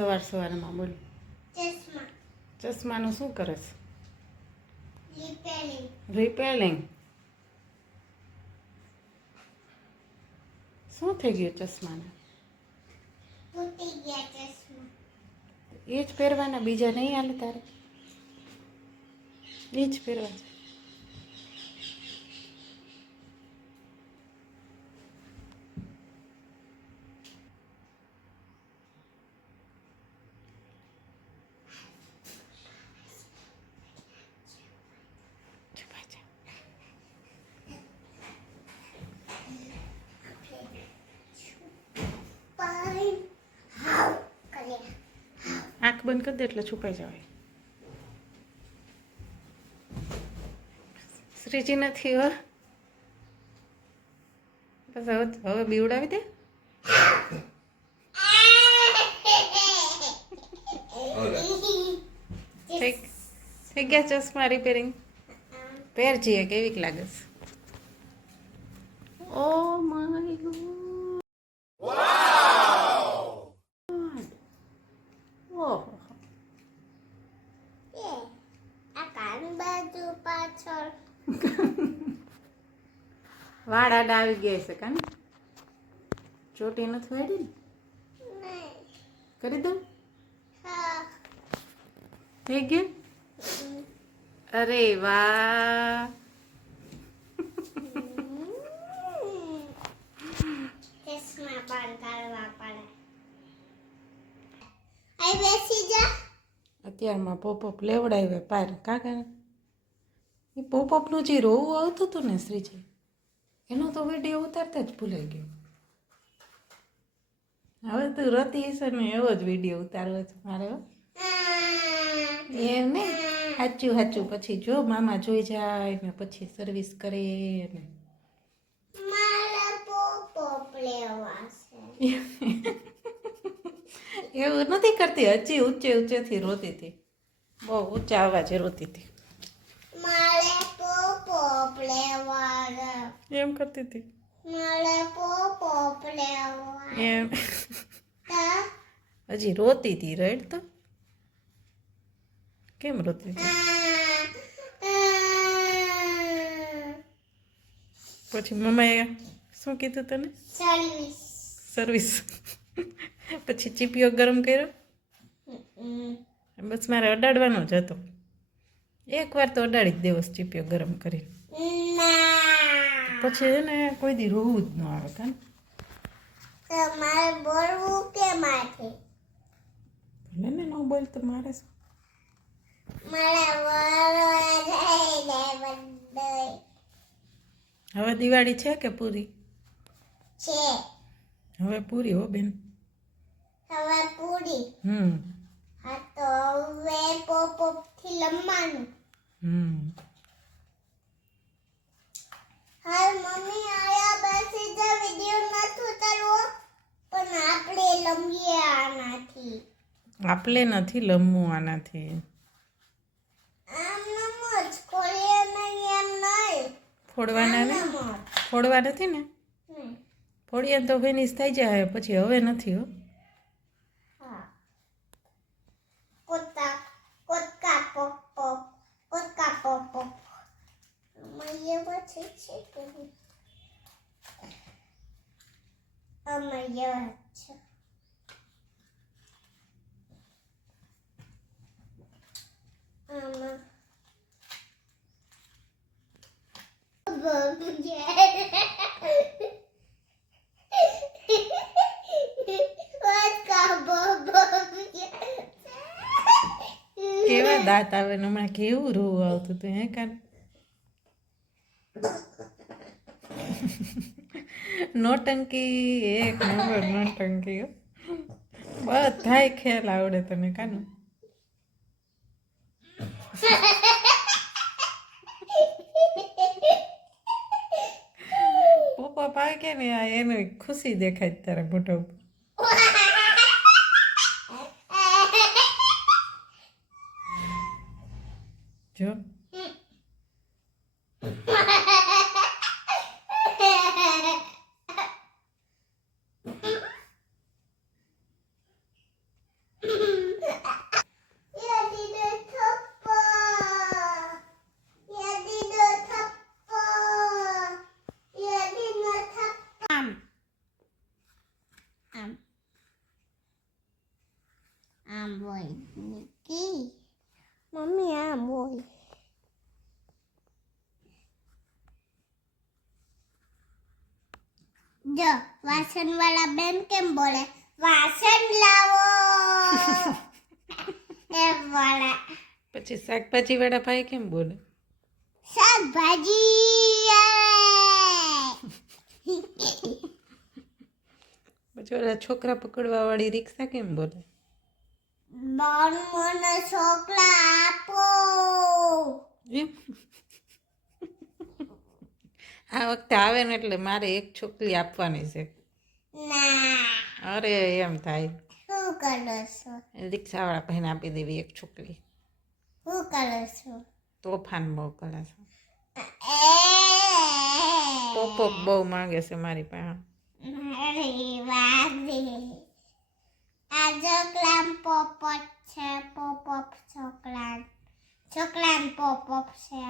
સવાર સવારમાં બોલ. ચશ્મા ચશ્માનું શું કરે છે? Repairing repairing. શું થઈ ગયું ચશ્માને? તૂટી ગયા ચશ્મા. એ જ પહેરવાના, બીજા નહીં હાલે તારે? એ જ પહેરવા છે. પાણી હાવ કર્યા. આંખ બંધ કરી દે એટલે છુપાઈ જવાય. શ્રીજી નથી હો. બસ હવે બીવડાવી દે. થઈ ગયા ચશ્મા રિપેરિંગ. પહેરજીએ કેવીક લાગે છે. Oh my God. ઓહો. આ કાન બાજુ પાછળ વાળ આડા આવી ગયા છે કાને? ચોટી નથી વાળી ને? નહીં. કરી દઉં? હા. થઈ ગયું? અરે વાહ. ચશ્મા પણ કાઢવા પડે. આઈ બેસી જા. અત્યારમાં પોપઅપ લેવડાવે પાર કાકા. એ પોપઅપનું જે રોવું આવતું હતું ને શ્રીજી, એનો તો વિડીયો ઉતારતા જ ભૂલાઈ ગયો. હવે તું રતી હશે ને એવો જ વિડીયો ઉતારવો છે મારે. એમ ને સાચું સાચું. પછી જો મામા જોઈ જાય ને પછી સર્વિસ કરે ને. મારા પોપોપ લેવા છે. એવું નથી કરતી, હજી ઊંચે ઊંચેથી રોતી હતી. બહુ ઊંચા અવાજે રોતી હતી. મારે પોપોપ લેવા છે. એમ કરતી હતી. મારે પોપોપ લેવા. એમ તા હજી રોતી હતી. રેડ તો કેમ રોતી હતી? પછી મમ્માએ શું કીધું તને? સર્વિસ. સર્વિસ. પછી ચીપિયો ગરમ કર્યો. બસ મારે અડાડવાનો જ હતો. એકવાર તો અડાડી જ દેવો ચીપિયો ગરમ કરી. પછી એને કોઈ દી રોવું જ ન આવે કાન. તમારે બોલવું કે માથે? ભલે ને ન બોલ તો મારે શું? મારે બોલવા જઈને બધે હવે દિવાળી છે કે પૂરી? છે. હવે પૂરી હો બેન. હવે પૂરી. હા તો હવે પોપોપ થી લમવાનું. હાલ મમ્મી આયા બેસી જા. વિડિયો નથી ઉતારવો પણ આપણે લંબીએ આનાથી. આપણે નથી લમવું આનાથી. આમ નમ જ ખોલીએ નહીં એમ નહીં. ફોડવાના ને? ફોડવા નથી ને? ફોડીએ તો ફિનિશ થઈ જાય. પછી હવે નથી હો. હા. કોતા કોતકા પોપોપ કોતકા પોપોપ. મૈયે પછી છે કે અમાય છે. આમાં કેવા દાંત આવે ને હમણાં કેવું રોવું આવતું હતું હે કાન. નોટંકી એક નંબર નોટંકી. બધાય ખેલ આવડે તને કાન. પોપા પાકે ને આ એનું ખુશી દેખાય તારા મોઢા ઉપર. જો જો વાસણ વાળા બેન કેમ બોલે વાસણ લાવો એમ બોલે પછી શાકભાજી વાળા ભાઈ કેમ બોલે શાકભાજી પછી ઓલા છોકરા પકડવા વાળી રિક્ષા કેમ બોલે બોન મને છોકરા આપો એમ આ વખતે આવે ને એટલે મારે એક છોકરી આપવાની છે ના અરે એમ થાય શું કરો છો રિક્ષાવાળા ભાઈને આપી દેવી એક છોકરી શું કરો છો તોફાન બહુ કરે છે એ પોપ બહુ માંગે છે મારી પાસે મારી વાદી આ છોકરા પોપટ છે પોપ છોકરા છોકરા પોપ છે